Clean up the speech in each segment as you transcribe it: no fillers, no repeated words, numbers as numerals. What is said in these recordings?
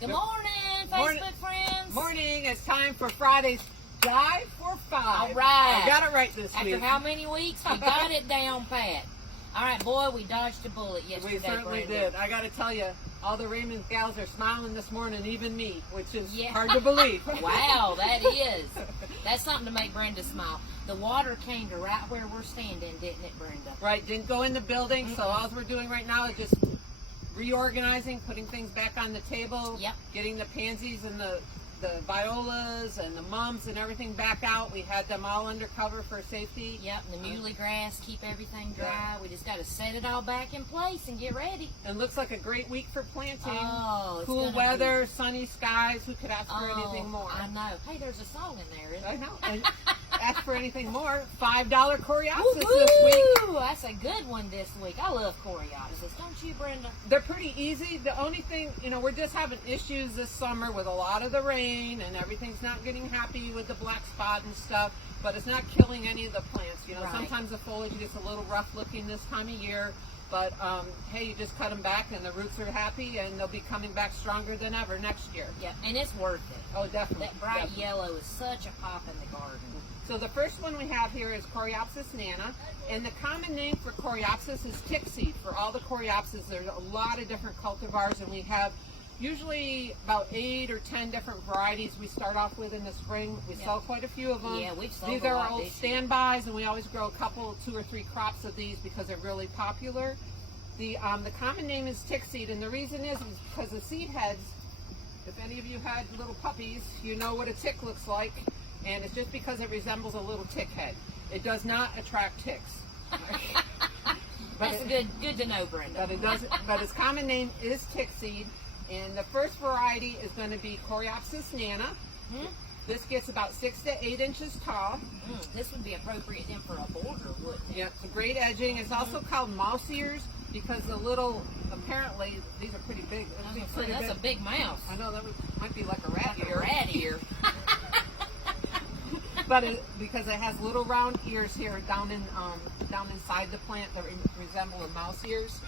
Good morning, Facebook friends. Morning. It's time for Friday's Jive for 5. All right. I got it right this After week. how many weeks? We got it down pat. All right, boy, we dodged a bullet yesterday. We certainly did. I got to tell you, all the Raymond gals are smiling this morning, even me, which is hard to believe. Wow, that is. That's something to make Brenda smile. The water came to right where we're standing, didn't it, Brenda? Right, didn't go in the building, so all we're doing right now is just reorganizing, putting things back on the table, getting the pansies and the violas and the mums and everything back out. We had them all under cover for safety. Yep, and the muley grass, keep everything dry. We just got to set it all back in place and get ready. And looks like a great week for planting. Oh, cool weather, sunny skies. Who could ask for anything more? I know. Hey, there's a song in there, isn't I there? know. And ask for anything more. $5 Coreopsis this week. That's a good one this week. I love Coreopsis, don't you, Brenda? They're pretty easy. The only thing, we're just having issues this summer with a lot of the rain, and everything's not getting happy with the black spot and stuff, but it's not killing any of the plants. Sometimes the foliage gets a little rough looking this time of year, but hey, you just cut them back and the roots are happy and they'll be coming back stronger than ever next year. Yeah, and it's worth it. Oh, definitely. That bright yellow is such a pop in the garden. So the first one we have here is Coreopsis nana, and the common name for Coreopsis is tick seed. For all the Coreopsis, there's a lot of different cultivars, and we have usually about 8 or 10 different varieties we start off with in the spring. We sell quite a few of them. Yeah, we've sold These are our old standbys, and we always grow a couple, 2 or 3 crops of these because they're really popular. The common name is tick seed, and the reason is because the seed heads, if any of you had little puppies, you know what a tick looks like, and it's just because it resembles a little tick head. It does not attract ticks. That's good to know, Brenda. But its common name is tick seed. And the first variety is going to be Coreopsis nana. This gets about 6 to 8 inches tall. This would be appropriate then for a border, wouldn't it? Yeah, it's a great edging. It's also called mouse ears because the little, apparently, these are pretty big. That's a big mouse. I know, might be like a rat ear. A rat ear. But because it has little round ears here down inside the plant that resemble a mouse ears.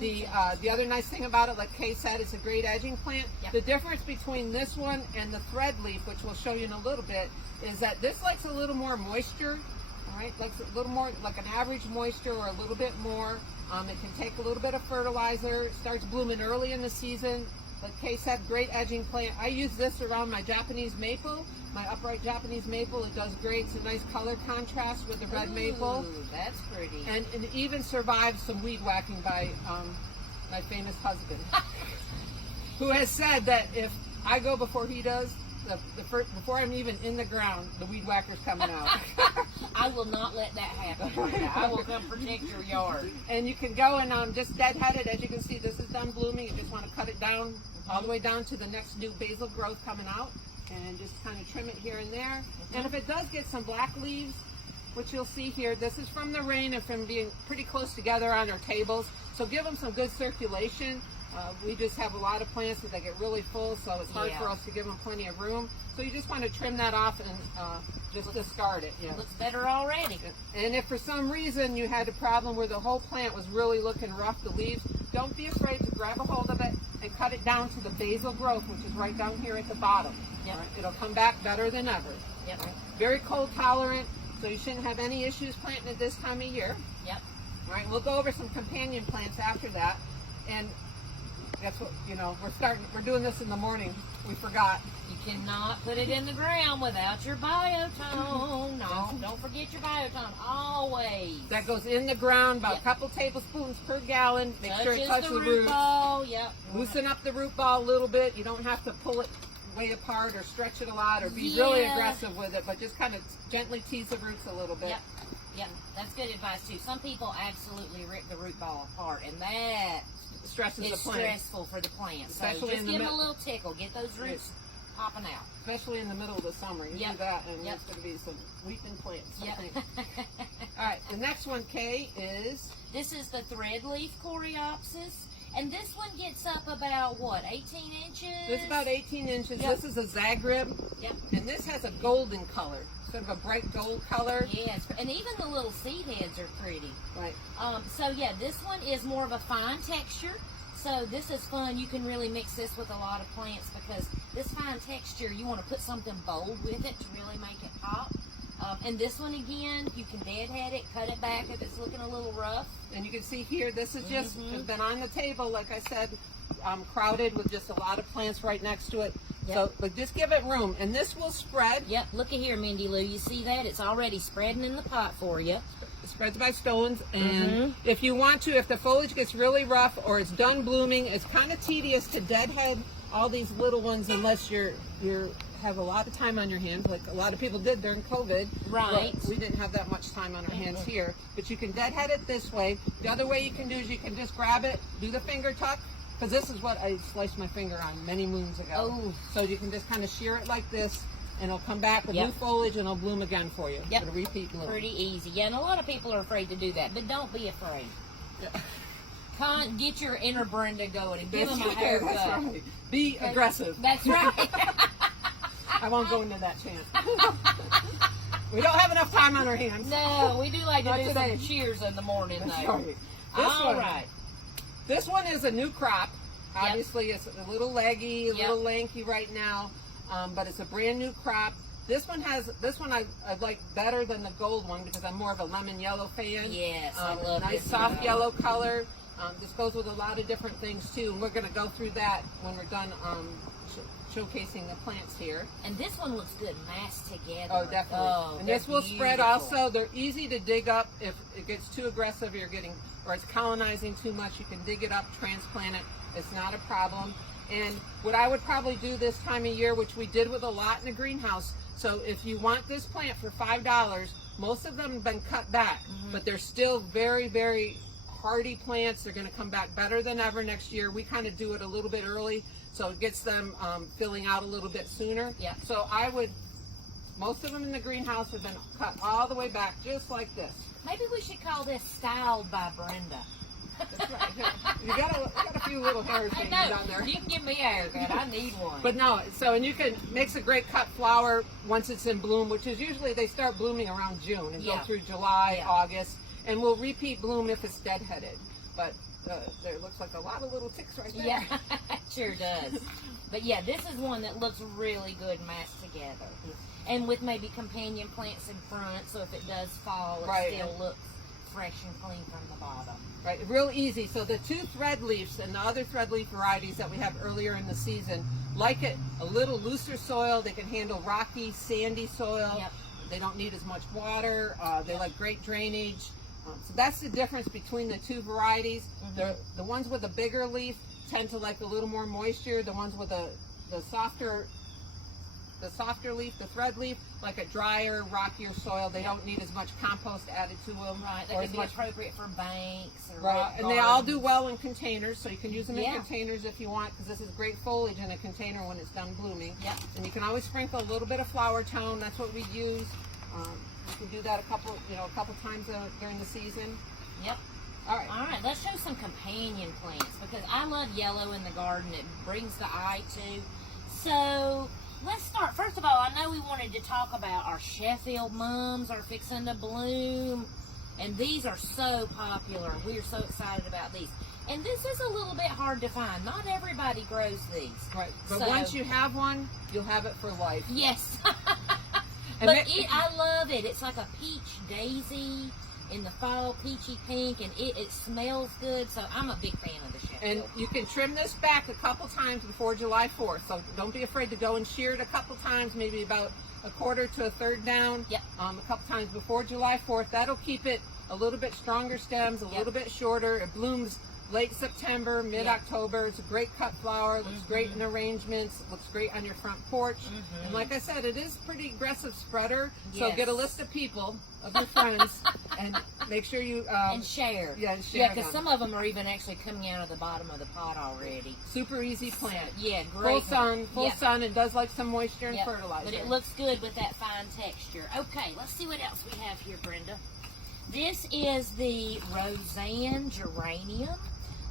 The other nice thing about it, like Kay said, it's a great edging plant. The difference between this one and the thread leaf, which we'll show you in a little bit, is that this likes a little more moisture. All right, likes a little more like an average moisture or a little bit more. It can take a little bit of fertilizer. It starts blooming early in the season. Like Kay said, great edging plant. I use this around my Japanese maple, my upright Japanese maple. It does great. It's a nice color contrast with the red maple. That's pretty. And it even survived some weed whacking by my famous husband, who has said that if I go before he does, before I'm even in the ground, the weed whacker's coming out. I will not let that happen. I will come protect your yard. And you can go and just deadhead it. As you can see, this is done blooming. You just want to cut it down all the way down to the next new basil growth coming out, and just kind of trim it here and there. And if it does get some black leaves, which you'll see here, this is from the rain and from being pretty close together on our tables. So give them some good circulation. We just have a lot of plants that they get really full, so it's hard for us to give them plenty of room. So you just want to trim that off and just discard it. It looks better already. And if for some reason you had a problem where the whole plant was really looking rough, the leaves, don't be afraid to grab a hold of it and cut it down to the basal growth, which is right down here at the bottom. Right? It'll come back better than ever. Right? Very cold tolerant, so you shouldn't have any issues planting it this time of year. All right, we'll go over some companion plants after that. And that's what, we're doing this in the morning. We forgot. You cannot put it in the ground without your biotone. No, don't forget your biotone, always. That goes in the ground, about a couple tablespoons per gallon. Make sure it touches the root ball. Loosen up the root ball a little bit. You don't have to pull it way apart or stretch it a lot or be really aggressive with it, but just kind of gently tease the roots a little bit. Yeah, that's good advice too. Some people absolutely rip the root ball apart, and that stresses the plant. Stressful for the plant. Especially so just give them a little tickle. Get those roots popping out. Especially in the middle of the summer. You do that, and there's going to be some weeping plants. All right, the next one, Kay, is... This is the thread leaf Coreopsis. And this one gets up about, what, 18 inches? It's about 18 inches. This is a Zagreb. And this has a golden color. Sort of a bright gold color. Yes, and even the little seed heads are pretty. Right. So yeah, this one is more of a fine texture. So this is fun. You can really mix this with a lot of plants because this fine texture, you want to put something bold with it to really make it pop. And this one again, you can deadhead it, cut it back if it's looking a little rough. And you can see here, this is just been on the table, like I said, crowded with just a lot of plants right next to it. Yep. So, but just give it room, and this will spread. Yep, look at here, Mindy Lou. You see that? It's already spreading in the pot for you. It spreads by stones, and if you want to, if the foliage gets really rough or it's done blooming, it's kind of tedious to deadhead all these little ones unless you have a lot of time on your hands, like a lot of people did during COVID. Right. We didn't have that much time on our hands here, but you can deadhead it this way. The other way you can do is you can just grab it, do the finger tuck, because this is what I sliced my finger on many moons ago. Oh. So you can just kind of shear it like this, and it'll come back with new foliage, and it'll bloom again for you. Yep. It'll repeat bloom. Pretty easy. Yeah, and a lot of people are afraid to do that, but don't be afraid. Get your inner Brenda going and give them a haircut. That's right. Be aggressive. That's right. I won't go into that chance. We don't have enough time on our hands. No, we do like to Not do today. some cheers in the morning, That's though. right. All right. This one is a new crop. Obviously, it's a little leggy, a little lanky right now, but it's a brand new crop. This one I like better than the gold one because I'm more of a lemon yellow fan. Yes, I love nice this soft yellow color. This goes with a lot of different things too, and we're going to go through that when we're done showcasing the plants here. And this one looks good massed together. Oh, definitely. Oh, and this will spread also. They're easy to dig up. If it gets too aggressive or it's colonizing too much, you can dig it up, transplant it. It's not a problem. And what I would probably do this time of year, which we did with a lot in the greenhouse, so if you want this plant for $5, most of them have been cut back, but they're still very, very hardy plants. They're going to come back better than ever next year. We kind of do it a little bit early, so it gets them filling out a little bit sooner. Yeah. So most of them in the greenhouse have been cut all the way back, just like this. Maybe we should call this Styled by Brenda. That's right. You got a few little hairs hanging down there. You can give me a haircut. I need one. But no, and you can makes a great cut flower once it's in bloom, which is usually they start blooming around June and go through July, August, and will repeat bloom if it's deadheaded. But there looks like a lot of little ticks right there. Yeah, it sure does. But yeah, this is one that looks really good massed together. And with maybe companion plants in front, so if it does fall, it still looks fresh and clean from the bottom. Right, real easy. So the two thread leaves and the other thread leaf varieties that we have earlier in the season like it a little looser soil. They can handle rocky, sandy soil. Yep. They don't need as much water. They like great drainage. So that's the difference between the two varieties. The ones with a bigger leaf tend to like a little more moisture. The ones with the softer leaf, the thread leaf, like a drier, rockier soil. They don't need as much compost added to them. Right, they could be appropriate for banks or rock and they all do gardens. well in containers, so you can use them in containers if you want, because this is great foliage in a container when it's done blooming. Yep. And you can always sprinkle a little bit of flower tone. That's what we use. You can do that a couple times during the season. Yep. All right. All right, let's show some companion plants because I love yellow in the garden. It brings the eye too. So let's start. First of all, I know we wanted to talk about our Sheffield mums are fixing to bloom, and these are so popular. We are so excited about these. And this is a little bit hard to find. Not everybody grows these. Right. But once you have one, you'll have it for life. Yes. And but I love it. It's like a peach daisy in the fall, peachy pink, and it smells good. So I'm a big fan of the Sheffield. And you can trim this back a couple times before July 4th. So don't be afraid to go and shear it a couple times, maybe about a quarter to a third down. Yep. A couple times before July 4th. That'll keep it a little bit stronger stems, a little bit shorter. It blooms late September, mid-October. It's a great cut flower. Looks great in arrangements. Looks great on your front porch. And like I said, it is pretty aggressive spreader. So get a list of people, of your friends, and make sure you... and share. Yeah, and share Yeah, because some of them are even actually coming out of the bottom of the pot already. Super easy plant. Yeah, great. Full sun. It does like some moisture and Yep. fertilizer. But it looks good with that fine texture. Okay, let's see what else we have here, Brenda. This is the Roseanne geranium.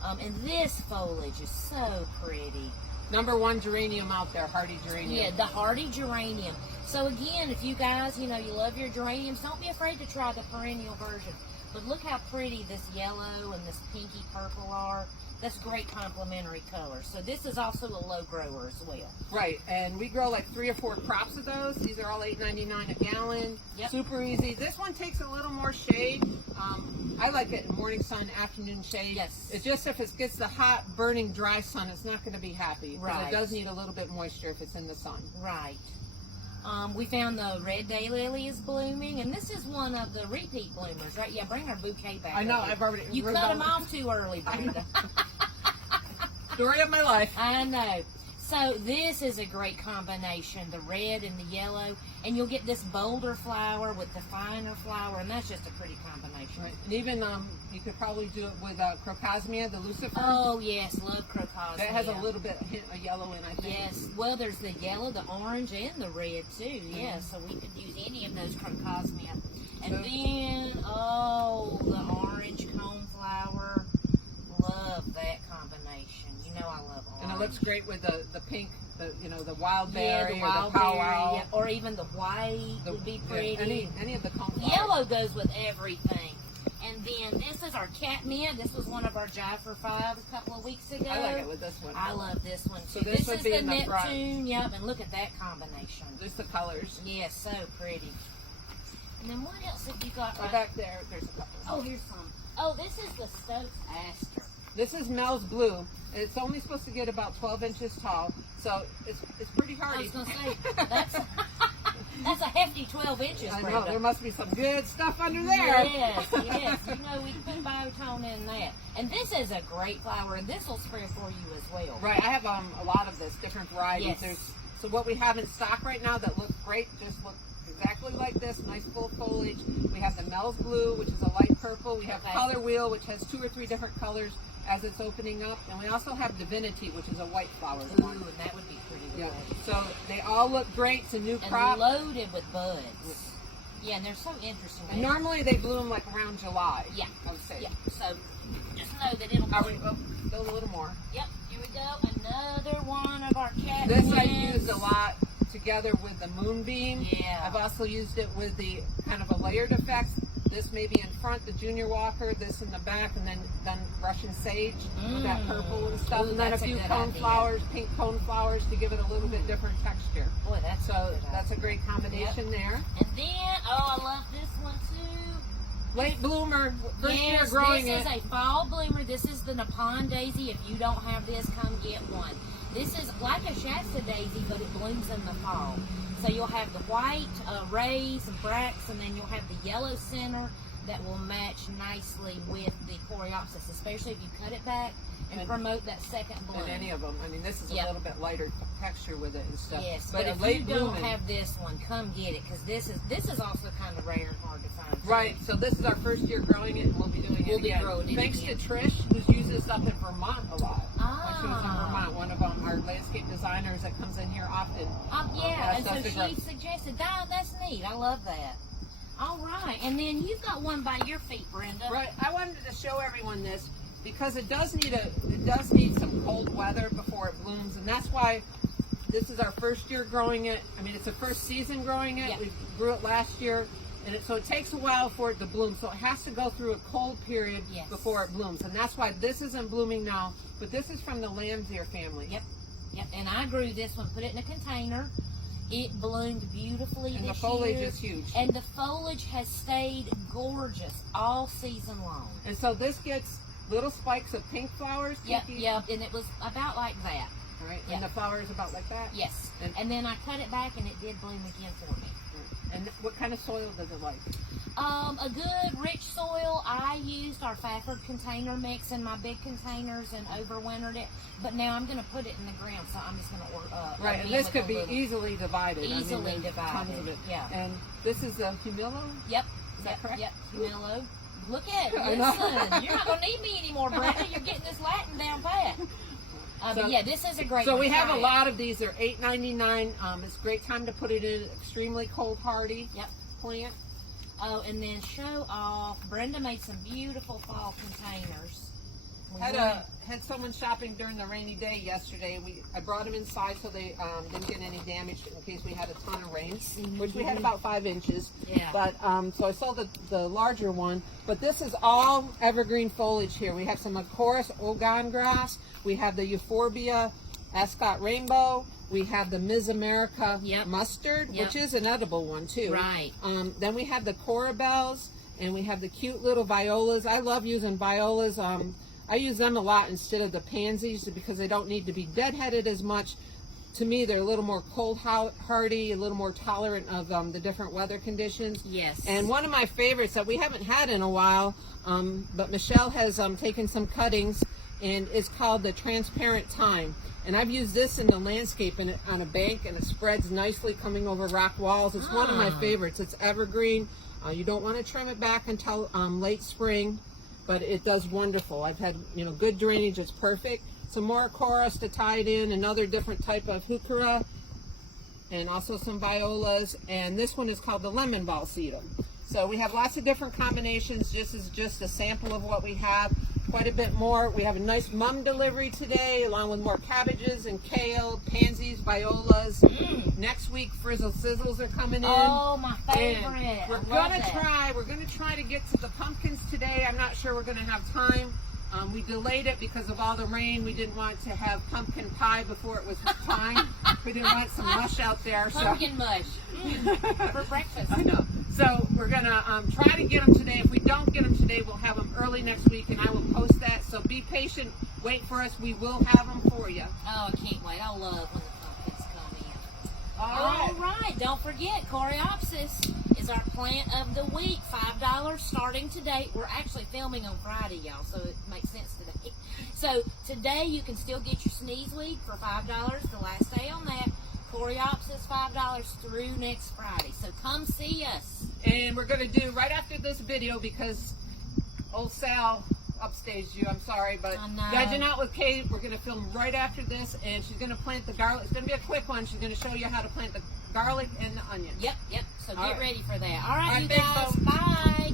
And this foliage is so pretty. #1 geranium out there, hardy geranium. Yeah, the hardy geranium. So again, if you guys, you love your geraniums, don't be afraid to try the perennial version. But look how pretty this yellow and this pinky purple are. That's great complementary color. So this is also a low grower as well. Right, and we grow like 3 or 4 crops of those. These are all $8.99 a gallon. Yep. Super easy. This one takes a little more shade. I like it in morning sun, afternoon shade. Yes. It's just if it gets the hot, burning, dry sun, it's not going to be happy. Right. It does need a little bit moisture if it's in the sun. Right. We found the red daylily is blooming, and this is one of the repeat bloomers, right? Yeah, bring our bouquet back. I know, over. I've already... You cut them off too early, Brenda. Story of my life. I know. So this is a great combination, the red and the yellow, and you'll get this bolder flower with the finer flower, and that's just a pretty combination. Right. And even you could probably do it with Crocosmia, the Lucifer. Oh yes, love crocosmia. That has a little bit hint of yellow in, I think. Yes, well there's the yellow, the orange, and the red too. Yeah, so we could use any of those crocosmia. And then, oh, the orange coneflower. Love that combination. You know I love orange. And it looks great with the pink, the wild Yeah, berry, the wild or the berry, powwow. yeah, or even the white would be pretty. Yeah, any of the coneflowers. Yellow goes with everything. And then this is our catmint. This was one of our Jive for 5 a couple of weeks ago. I like it with this one. I love this one too. So this would is be the in the front. Neptune. Yep, and look at that combination. Just the colors. Yes, so pretty. And then what else have you got? Right back there, there's a couple. Oh, here's some. Oh, this is the Stokes Aster. This is Mel's Blue. It's only supposed to get about 12 inches tall, so it's pretty hardy. I was going to say, that's a hefty 12 inches, I know, Brenda. there must be some good stuff under there. Yes, yes. You know, we put biotone in that. And this is a great flower, and this will spread for you as well. Right, I have a lot of this, different varieties. Yes. So what we have in stock right now that looks great, just look exactly like this, nice full foliage. We have the Mel's Blue, which is a light purple. We have Color Wheel, which has 2 or 3 different colors as it's opening up. And we also have Divinity, which is a white flower one. Ooh, and that would be pretty good. Yeah. So they all look great. It's a new And crop. loaded with buds. Yeah, and they're so interesting. And normally they bloom like around July. Yeah. I would say. Yeah, so just know that it'll Build a little more. Yep, here we go. Another one of our cat This I friends. used a lot together with the Moonbeam. Yeah. I've also used it with the kind of a layered effect. This maybe in front, the Junior Walker, this in the back, and then done Russian Sage with that purple and stuff. Ooh, and then a that's a few good cone idea. flowers, pink cone flowers to give it a little bit different texture. Boy, that's So that's a great combination there. And then, oh, I love this one too. Late bloomer, first year Yes, growing this it. is a fall bloomer. This is the Nippon daisy. If you don't have this, come get one. This is like a Shasta daisy, but it blooms in the fall. So you'll have the white rays and bracts, and then you'll have the yellow center that will match nicely with the Coreopsis, especially if you cut it back and promote that second bloom. In any of them. I mean, this is a little bit lighter texture with it and stuff. Yes, but if late you don't blooming, have this one, come get it, because this is also kind of rare and hard to find. too. Right, so this is our first year growing it, and we'll be doing it again. growing it Thanks again. to Trish, who's used this up in Vermont a lot. She was in Ah. Vermont, one of our landscape designers that comes in here often. Yeah, and us so to grow. she suggested that. That's neat. I love that. All right, and then you've got one by your feet, Brenda. Right, I wanted to show everyone this because it does need some cold weather before it blooms, and that's why this is our first year growing it. I mean, it's the first season growing it. Yeah. We grew it last year, and so it takes a while for it to bloom. So it has to go through a cold period before it blooms, and that's why this isn't blooming now. But this is from the lamb's ear family. Yep. And I grew this one, put it in a container. It bloomed beautifully And the this foliage year. is huge. And the foliage has stayed gorgeous all season long. And so this gets little spikes of pink flowers. Yep, Kiki. yep, and it was about like that. All right, Yep. and the flowers about like that. Yes. And- And then I cut it back and it did bloom again for me. And what kind of soil does it like? A good rich soil. I used our Fafford container mix in my big containers and overwintered it. But now I'm going to put it in the ground, so I'm just going to Right, and this could be easily divided. Easily there's divided, Tons of it. yeah. And this is a humilo. Yep. Is that correct? Yep. Humillo. Look at I know. listen. You're not going to need me anymore, Brenda. You're getting this Latin down pat. So- But yeah, this is a great So one. we have Try a it. lot of these. They're $8.99. It's a great time to put it in extremely cold hardy Yep. plant. Oh, and then show off. Brenda made some beautiful fall containers. Had someone shopping during the rainy day yesterday. I brought them inside so they didn't get any damage in case we had a ton of rain, which we had about 5 inches. Yeah. But so I sold the larger one. But this is all evergreen foliage here. We have some Coreopsis Ogon grass. We have the Euphorbia Ascot Rainbow. We have the Ms. America mustard, which is an edible one too. Right. Then we have the Corabelles, and we have the cute little violas. I love using violas. I use them a lot instead of the pansies because they don't need to be deadheaded as much. To me, they're a little more cold hardy, a little more tolerant of the different weather conditions. Yes. And one of my favorites that we haven't had in a while, but Michelle has taken some cuttings, and it's called the Transparent Thyme. And I've used this in the landscape on a bank, and it spreads nicely coming over rock walls. It's one of my favorites. It's evergreen. You don't want to trim it back until late spring, but it does wonderful. I've had good drainage. It's perfect. Some more chorus to tie it in, another different type of heuchera, and also some violas. And this one is called the lemon ball sedum. So we have lots of different combinations. This is just a sample of what we have. Quite a bit more. We have a nice mum delivery today, along with more cabbages and kale, pansies, violas. Next week, frizzle sizzles are coming in. Oh, my favorite! And we're gonna try to get to the pumpkins today. I'm not sure we're gonna have time. We delayed it because of all the rain. We didn't want to have pumpkin pie before it was time. We didn't want some mush out there. Pumpkin mush for breakfast. I know. So we're gonna try to get them today. If we don't get them today, we'll have them early next week, and I will post that. So be patient. Wait for us. We will have them for you. Oh, I can't wait. I love when the pumpkins come in. All right. Don't forget, Coreopsis is our plant of the week. $5 starting today. We're actually filming on Friday, y'all, so it makes sense today. So today you can still get your sneezeweed for $5. The last day on that. Coreopsis $5 through next Friday. So come see us. And we're going to do right after this video, because old Sal upstaged you. I'm sorry, but Vegging Out with Kate, we're going to film right after this, and she's going to plant the garlic. It's going to be a quick one. She's going to show you how to plant the garlic and the onions. Yep. So get ready for that. All right, you thanks, guys. folks. Bye.